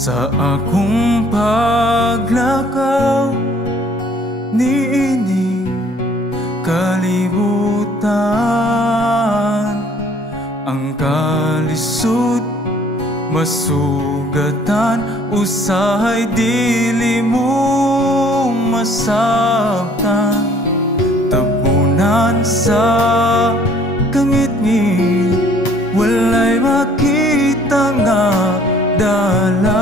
Sa akong paglakaw niining kalibutan, ang kalisod masugatan, usahay dili mo masabtan. Tabunan sa kangit-ngit, walay makita nga dalan.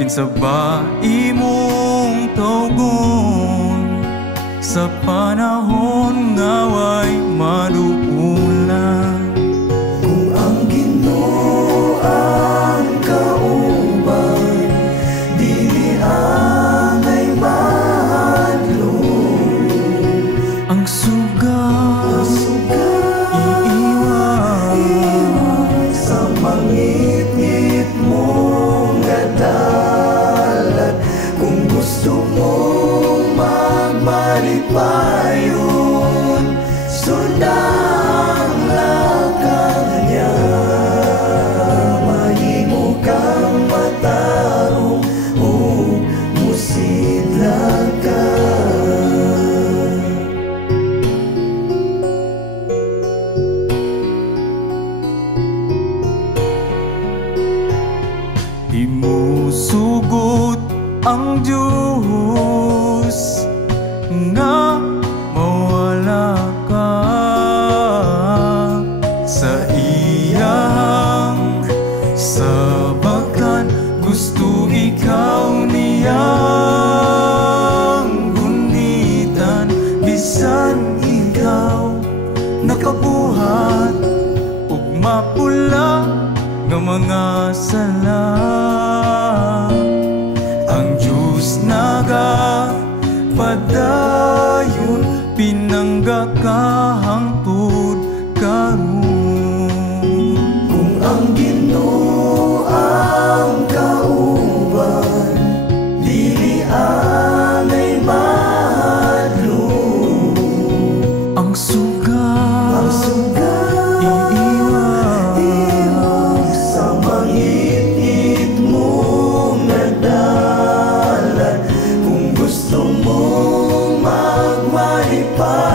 Kinsa ba imong tugon sa panahon nga way maduulan? Kung ang Ginoo ang kauban, dili angay mahadlong. Ang sugat iiwan sa mangit-ngit mo nga dalan. Kung gusto mong magmalipayon, sundang lakang niya. Mahimo kang matarong o musidlag ka. Di mo sugot ang Diyos nga mawala ka sa iyang sabagkan. Gusto ikaw niyang gunitan, bisan ikaw nakabuhat ug mapula nga mga sala. Ang Diyos nagapadayon, pinangga ka hangtod karon. Kung ang Ginoo ang kauban, dili angay mahadlong. Ang sugat iiwan sa mangit-ngit mo nga dalan. Kung gusto mong magmalipayon,